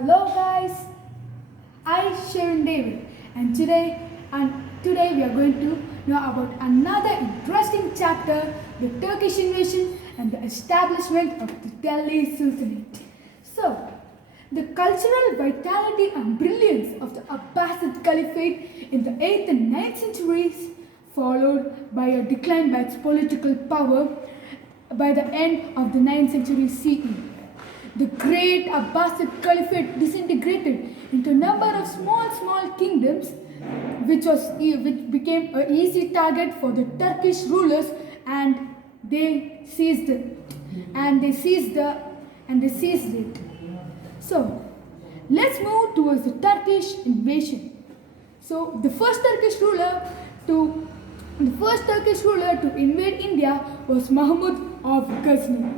Hello guys, I Sherin David and today we are going to know about another interesting chapter, the Turkish invasion and the establishment of the Delhi Sultanate. So, the cultural vitality and brilliance of the Abbasid Caliphate in the 8th and 9th centuries, followed by a decline by its political power by the end of the 9th century CE. The great Abbasid Caliphate disintegrated into a number of small kingdoms, which became an easy target for the Turkish rulers, and they seized it. So, let's move towards the Turkish invasion. So, the first Turkish ruler to invade India was Mahmud of Ghazni.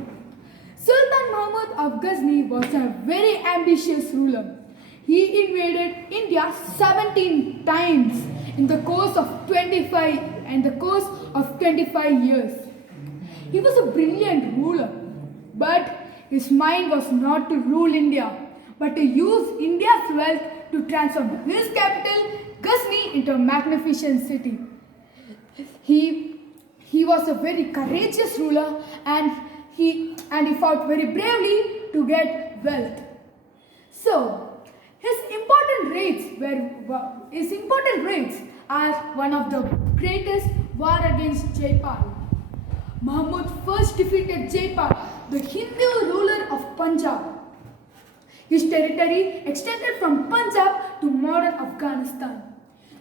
Sultan Mahmud of Ghazni was a very ambitious ruler. He invaded India 17 times in the course of 25 years. He was a brilliant ruler, but his mind was not to rule India, but to use India's wealth to transform his capital, Ghazni, into a magnificent city. He was a very courageous ruler, and he fought very bravely to get wealth. So, his important raids are one of the greatest war against Jaipal. Mahmud first defeated Jaipal, the Hindu ruler of Punjab. His territory extended from Punjab to modern Afghanistan.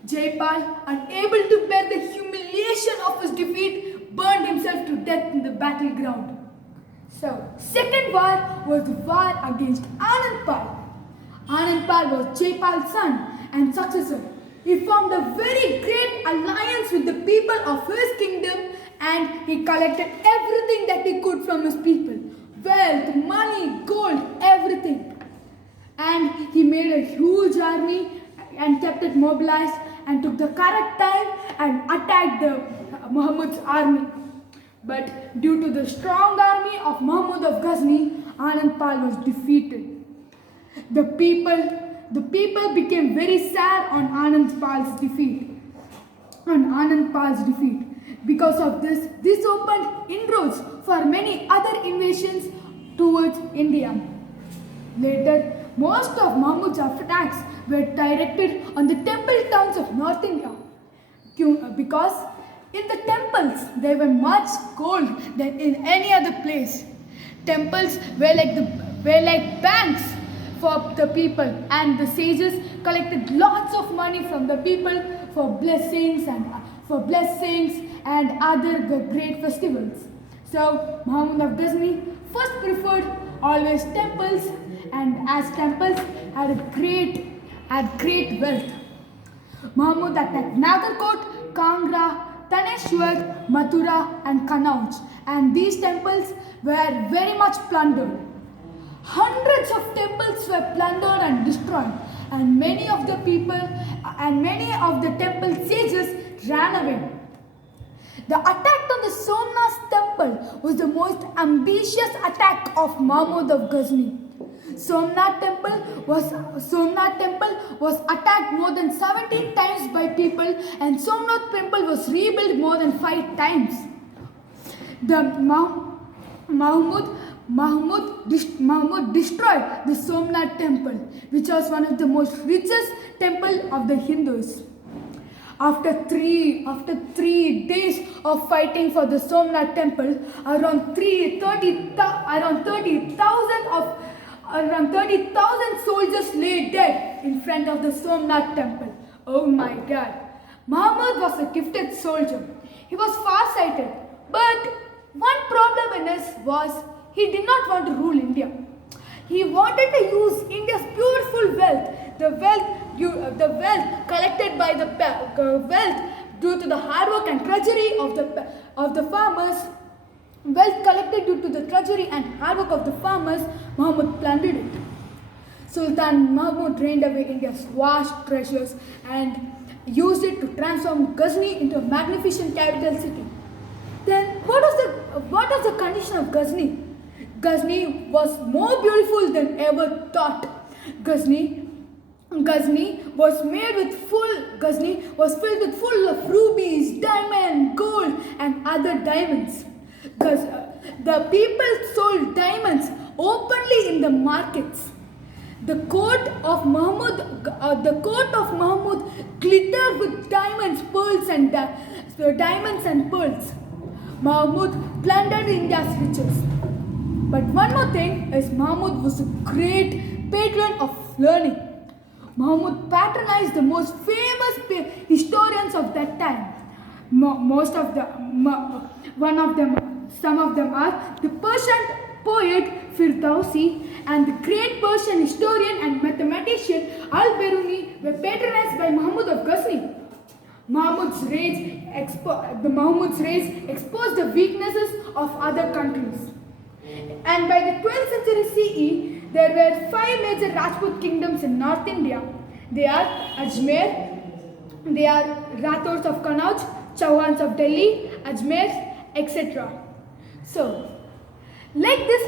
Jaipal, unable to bear the humiliation of his defeat, burned himself to death in the battleground. So, second war was the war against Anandpal. Anandpal was Jaipal's son and successor. He formed a very great alliance with the people of his kingdom, and he collected everything that he could from his people. Wealth, money, gold, everything. And he made a huge army and kept it mobilized and took the correct time and attacked Muhammad's army. But due to the strong army of Mahmud of Ghazni, Anandpal was defeated. The people became very sad on Anandpal's defeat. Because of this opened inroads for many other invasions towards India. Later, most of Mahmud's attacks were directed on the temple towns of North India, because in the temples there were much gold than in any other place. Temples were like banks for the people, and the sages collected lots of money from the people for blessings and other great festivals. So Mahmud of Ghazni first preferred always temples, and as temples had great wealth. Mahmud attacked Nagarkot, Kangra, Taneshwar, Mathura and Kanauj, and these temples were very much plundered. Hundreds of temples were plundered and destroyed, and many of the temple sages ran away. The attack on the Somnath temple was the most ambitious attack of Mahmud of Ghazni. Somnath temple was attacked more than 17 times by people, and Somnath temple was rebuilt more than 5 times. Mahmud destroyed the Somnath temple, which was one of the most richest temple of the Hindus. After three days of fighting for the Somnath temple, around 30,000 soldiers lay dead in front of the Somnath temple. Oh my God! Mahmud was a gifted soldier. He was far-sighted, but one problem in this was he did not want to rule India. He wanted to use India's beautiful wealth, the wealth collected by the wealth due to the hard work and treasury of the farmers. Wealth collected due to the treasury and hard work of the farmers, Mahmud plundered it. Sultan Mahmud drained away India's vast treasures and used it to transform Ghazni into a magnificent capital city. Then, what was the condition of Ghazni? Ghazni was more beautiful than ever thought. Ghazni Ghazni was filled with full of rubies, diamond, gold, and other diamonds. The people sold diamonds openly in the markets. The court of Mahmud glittered with diamonds, pearls. Mahmud plundered India's riches. But one more thing is Mahmud was a great patron of learning. Mahmud patronized the most famous historians of that time. Some of them are the Persian poet Firdausi and the great Persian historian and mathematician Al-Biruni were patronized by Mahmud of Ghazni. Mahmud's rage exposed the weaknesses of other countries. And by the 12th century CE, there were 5 major Rajput kingdoms in North India. They are Ajmer, they are Rathors of Kannauj, Chauhans of Delhi, Ajmer, etc. So, like this,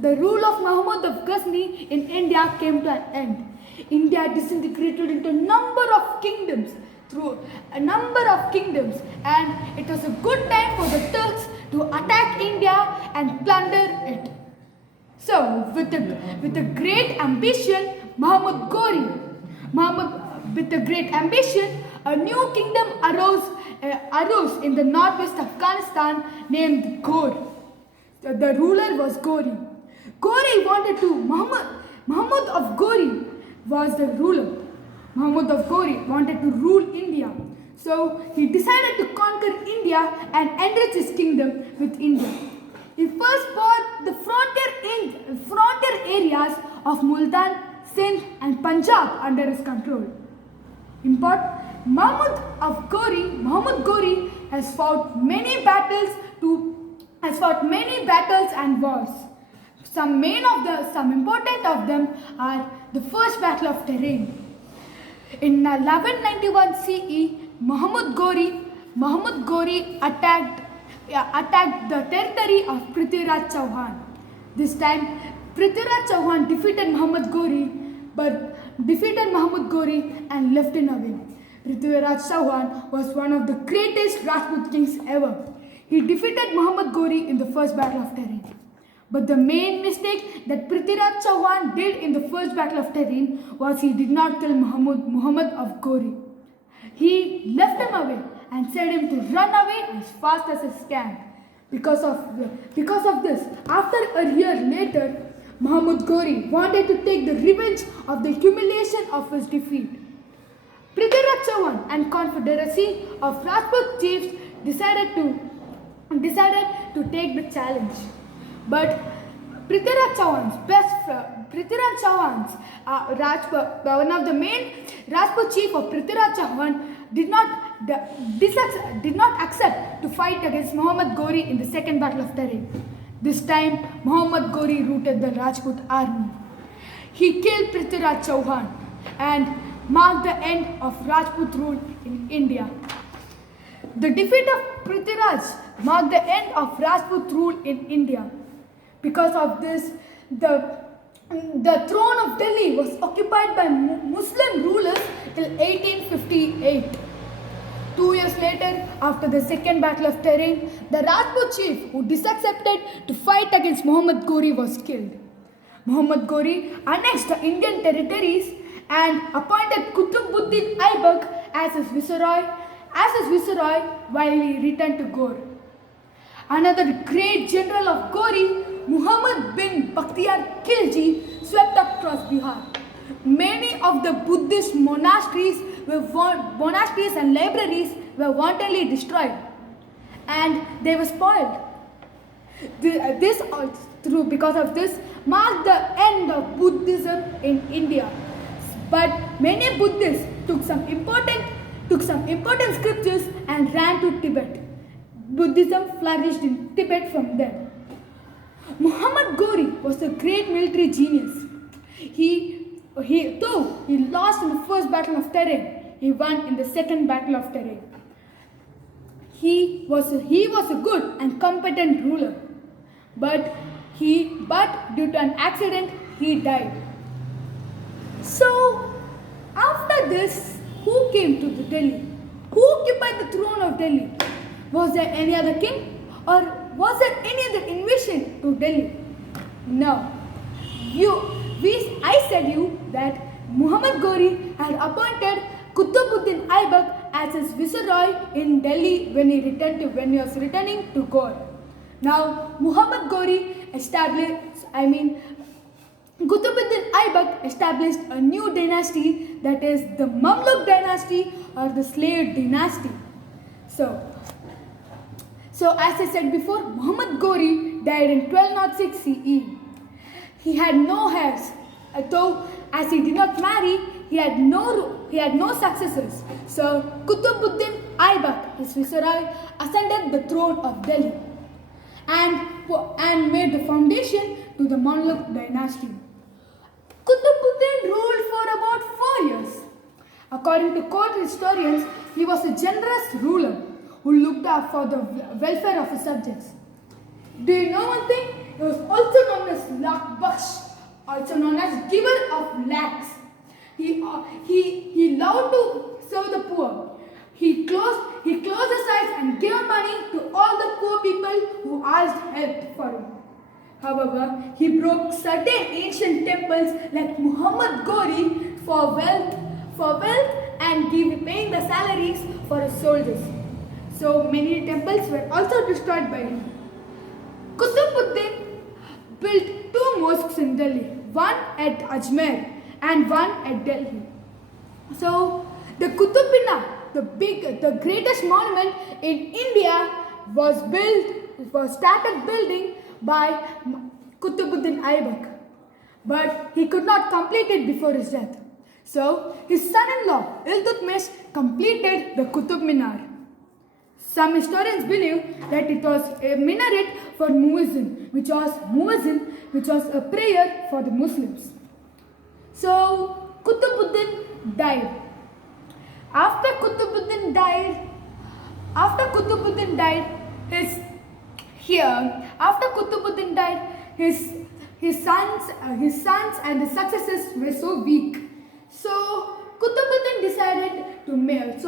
the rule of Mahmud of Ghazni in India came to an end. India disintegrated into a number of kingdoms, and it was a good time for the Turks to attack India and plunder it. So, with a great ambition, a new kingdom arose in the northwest Afghanistan named Ghor. The ruler was Ghori. Mahmud of Ghori was the ruler. Mahmud of Ghori wanted to rule India. So he decided to conquer India and enrich his kingdom with India. He first bought the frontier areas of Multan, Sindh and Punjab under his control. Mahmud Ghori has fought many battles and wars. Some important of them are the First Battle of Tehran. In 1191 CE, Mahmud Ghori attacked the territory of Prithviraj Chauhan. This time, Prithviraj Chauhan defeated Mahmud Ghori and left him away. Prithviraj Chauhan was one of the greatest Rajput kings ever. He defeated Mahmud Ghori in the First Battle of Tehran. But the main mistake that Prithviraj Chauhan did in the First Battle of Tehran was he did not kill Muhammad of Ghori. He left him away and said him to run away as fast as he can. Because of this, after a year later, Mahmud Ghori wanted to take the revenge of the humiliation of his defeat. Prithviraj Chauhan and confederacy of Rajput chiefs decided to take the challenge. But Prithviraj Chauhan's one of the main Rajput chief of Prithviraj Chauhan did not accept to fight against Muhammad Ghori in the Second Battle of Tehran. This time, Muhammad Ghori routed the Rajput army. He killed Prithviraj Chauhan and marked the end of Rajput rule in India. The defeat of Prithviraj marked the end of Rajput rule in India. Because of this, the throne of Delhi was occupied by Muslim rulers till 1858. 2 years later, after the Second Battle of Tehran, the Rajput chief who disaccepted to fight against Muhammad Ghori was killed. Muhammad Ghori annexed the Indian territories and appointed Qutbuddin Aibak as his viceroy while he returned to Ghor. Another great general of Ghori, Muhammad bin Bakhtiar Khilji, swept across Bihar. Many of the Buddhist monasteries and libraries were wantonly destroyed, and they were spoiled. Because of this, marked the end of Buddhism in India. But many Buddhists took some important scriptures and ran to Tibet. Buddhism flourished in Tibet from there. Muhammad Ghori was a great military genius. Though he lost in the First Battle of Tehran, he won in the Second Battle of Tehran. He was a good and competent ruler, but due to an accident, he died. So, after this, who came to the Delhi? Who occupied the throne of Delhi? Was there any other king? Or was there any other invasion to Delhi? No. I said you that Muhammad Ghori had appointed Qutbuddin Aibak as his viceroy in Delhi when he was returning to Gaur. Now, Qutbuddin Aibak established a new dynasty, that is the Mamluk dynasty or the slave dynasty. So as I said before, Muhammad Ghori died in 1206 CE. He had no heirs, though as he did not marry, he had no successors. So Qutbuddin Aibak, his viceroy, ascended the throne of Delhi and made the foundation to the Mamluk dynasty. Qutbuddin ruled for about 4 years. According to court historians, he was a generous ruler who looked out for the welfare of his subjects. Do you know one thing? He was also known as Lakh Baksh, also known as giver of lakhs. He loved to serve the poor. He closed his eyes and gave money to all the poor people who asked help for him. However, he broke certain ancient temples like Muhammad Ghori for wealth and paying the salaries for his soldiers. So many temples were also destroyed by him. Qutbuddin built 2 mosques in Delhi, one at Ajmer and one at Delhi. So the Qutub Minar, the greatest monument in India, was started building by Qutbuddin Aibak, but he could not complete it before his death. So his son-in-law Iltutmish completed the Qutub Minar. Some historians believe that it was a minaret for muezzin, which was a prayer for the Muslims. So Qutbuddin died. After Qutbuddin died, his sons and the successors were so weak. So Qutbuddin decided to make.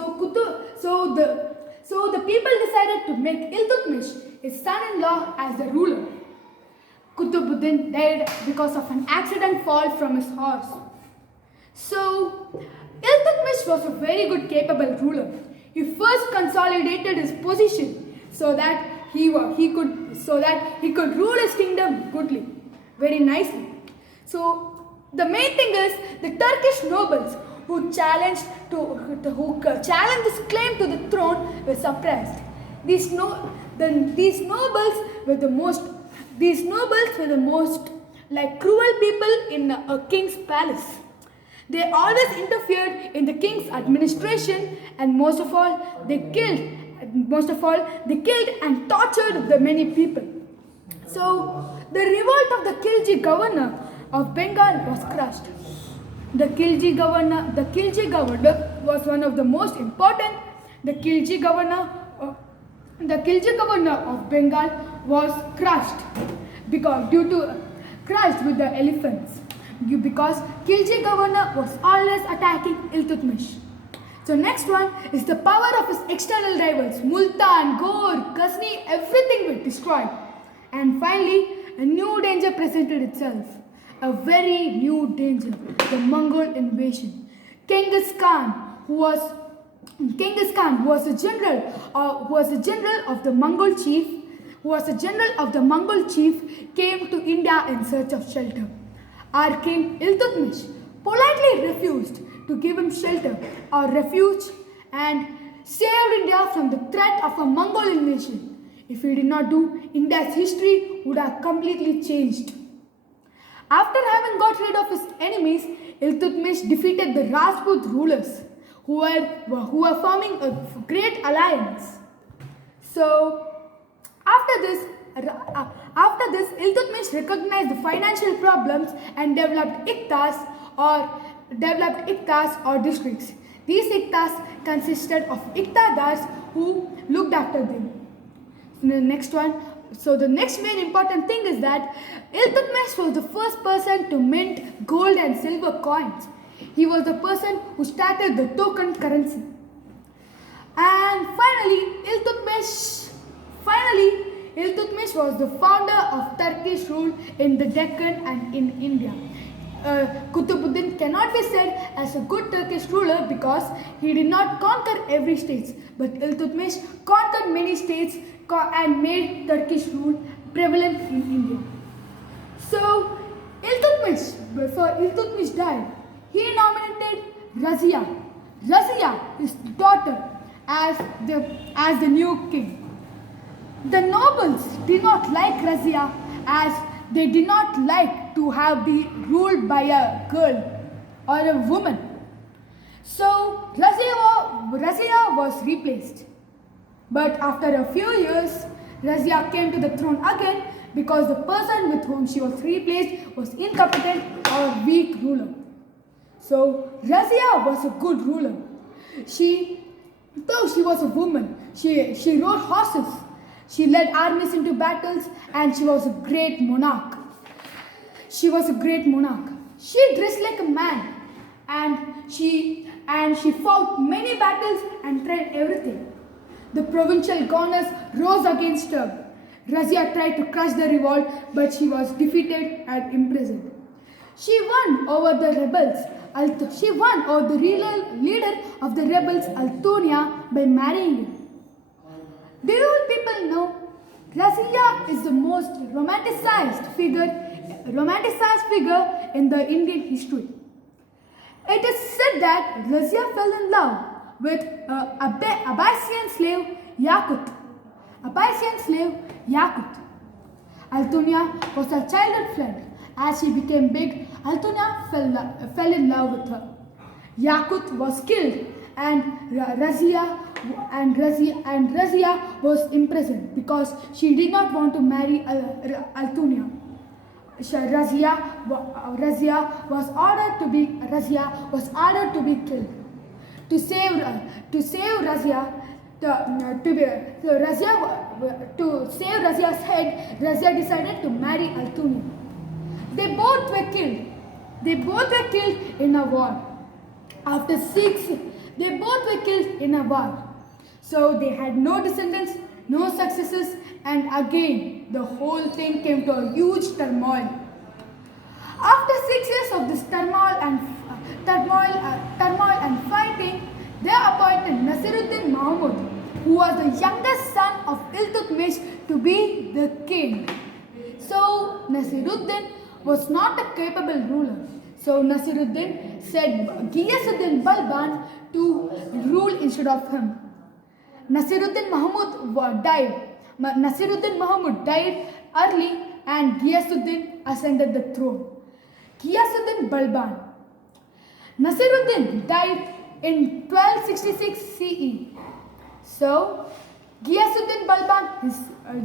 So the people decided to make Iltutmish, his son-in-law, as the ruler. Qutbuddin died because of an accident fall from his horse. So Iltutmish was a very good, capable ruler. He first consolidated his position so that he could rule his kingdom goodly, very nicely. So the main thing is the Turkish nobles who challenged this claim to the throne were suppressed. These nobles were the most like cruel people in a king's palace. They always interfered in the king's administration, and most of all, they killed and tortured the many people. So the revolt of the Khilji governor of Bengal was crushed. The Khilji governor was one of the most important. The Khilji governor of Bengal was crushed crushed with the elephants, because Khilji governor was always attacking Iltutmish. So next one is the power of his external rivals. Multan, Gaur, Ghazni, everything was destroyed. And finally, a new danger presented itself. A very new danger, the Mongol invasion. Genghis Khan, who was a general of the Mongol chief, came to India in search of shelter. Our king Iltutmish politely refused to give him shelter or refuge and saved India from the threat of a Mongol invasion. If he did not do, India's history would have completely changed. After having got rid of his enemies, Iltutmish defeated the Rajput rulers who were forming a great alliance. So after this, Iltutmish recognized the financial problems and developed iktas or districts. These iktas consisted of iktadars who looked after them. The next main important thing is that Iltutmish was the first person to mint gold and silver coins. He was the person who started the token currency. And Iltutmish was the founder of Turkish rule in the Deccan and in India. Qutbuddin cannot be said as a good Turkish ruler because he did not conquer every state, but Iltutmish conquered many states and made Turkish rule prevalent in India. So, before Iltutmish died, he nominated Razia, his daughter, as the new king. The nobles did not like Razia as they did not like to be ruled by a girl or a woman. So Razia was replaced. But after a few years, Razia came to the throne again because the person with whom she was replaced was incompetent or weak ruler. So Razia was a good ruler. Though she was a woman, she rode horses. She led armies into battles and she was a great monarch. She dressed like a man and she fought many battles and tried everything. The provincial governors rose against her. Razia tried to crush the revolt, but she was defeated and imprisoned. She won over the rebels. She won over the leader of the rebels, Altonia, by marrying him. Do you people know? Razia is the most romanticized figure in the Indian history. It is said that Razia fell in love with Abyssinian slave Yakut. Altonia was her childhood friend. As she became big, Altonia fell in love with her. Yakut was killed and Razia was imprisoned because she did not want to marry Altonia. Razia was ordered to be killed. To save Razia's head, Razia decided to marry Altonia. They both were killed in a war. They both were killed in a war. So they had no descendants, no successors, and again the whole thing came to a huge turmoil. After 6 years of this turmoil and fighting, they appointed Nasiruddin Mahmud, who was the youngest son of Iltutmish, to be the king. So Nasiruddin was not a capable ruler. So Nasiruddin said Ghiyasuddin Balban to rule instead of him. Nasiruddin Mahmud died early and Ghiyasuddin ascended the throne. Ghiyasuddin Balban. Nasiruddin died in 1266 CE. So Ghiyasuddin Balban, his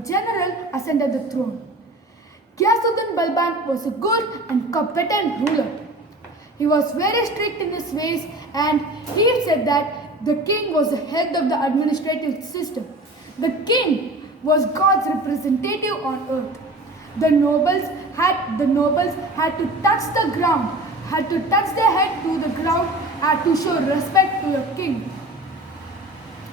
general, ascended the throne. Ghiyasuddin Balban was a good and competent ruler. He was very strict in his ways and he said that the king was the head of the administrative system. The king was God's representative on earth. The nobles had to touch the ground, had to touch their head to the ground, had to show respect to the king.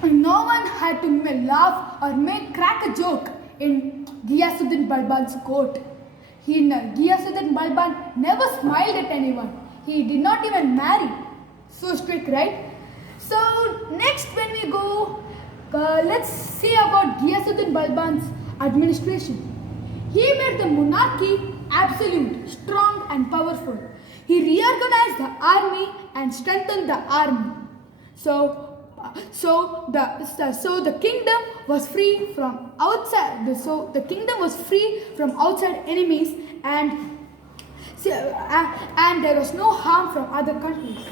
No one had to laugh or crack a joke in Ghiyasuddin Balban's court. Ghiyasuddin Balban never smiled at anyone. He did not even marry. So strict, right? So next when we go, let's see about Ghiyasuddin Balban's administration. He made the monarchy absolute, strong and powerful. He reorganized the army and strengthened the army. So the kingdom was free from outside. So the kingdom was free from outside enemies and there was no harm from other countries.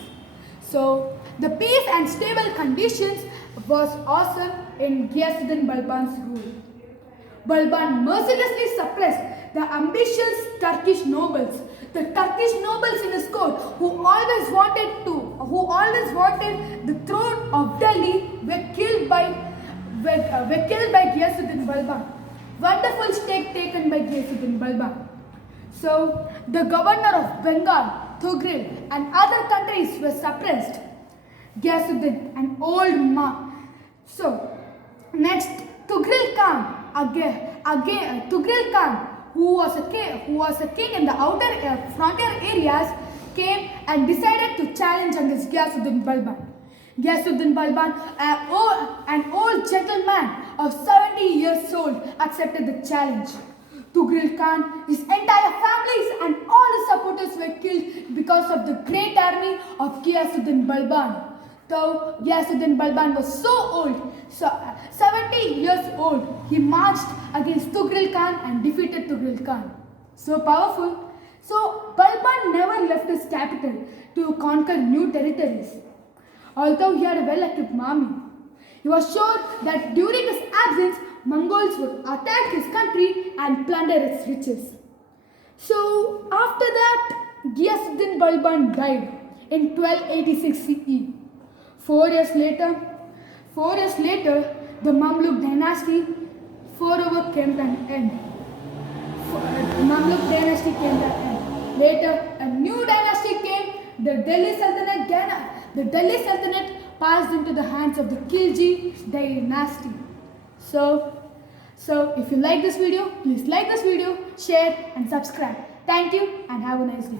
So the peace and stable conditions was awesome in Ghiyasuddin Balban's rule. Balban mercilessly suppressed the ambitious Turkish nobles. The Turkish nobles in his court who always wanted the throne of Delhi were killed by Ghiyasuddin Balban. Wonderful stake taken by Ghiyasuddin Balban. So the governor of Bengal Tughil and other countries were suppressed. Ghiyasuddin, an old man. So, next, Tughil Khan, Tughil Khan, who was a king in the outer frontier areas, came and decided to challenge against Ghiyasuddin Balban. Ghiyasuddin Balban, an old gentleman of 70 years old, accepted the challenge. Tughil Khan, his entire families and all his supporters were killed because of the great army of Ghiyasuddin Balban. Though Ghiyasuddin Balban was so old, 70 years old, he marched against Tughil Khan and defeated Tughil Khan. So powerful. So Balban never left his capital to conquer new territories. Although he had a well-equipped army, he was sure that during his absence, Mongols would attack his country and plunder its riches. So after that, Ghiyasuddin Balban died in 1286 CE. 4 years later, the Mamluk dynasty forever came to an end. Mamluk dynasty came to an end. Later, a new dynasty came. The Delhi Sultanate passed into the hands of the Khilji dynasty. So if you like this video, please like this video, share and subscribe. Thank you and have a nice day.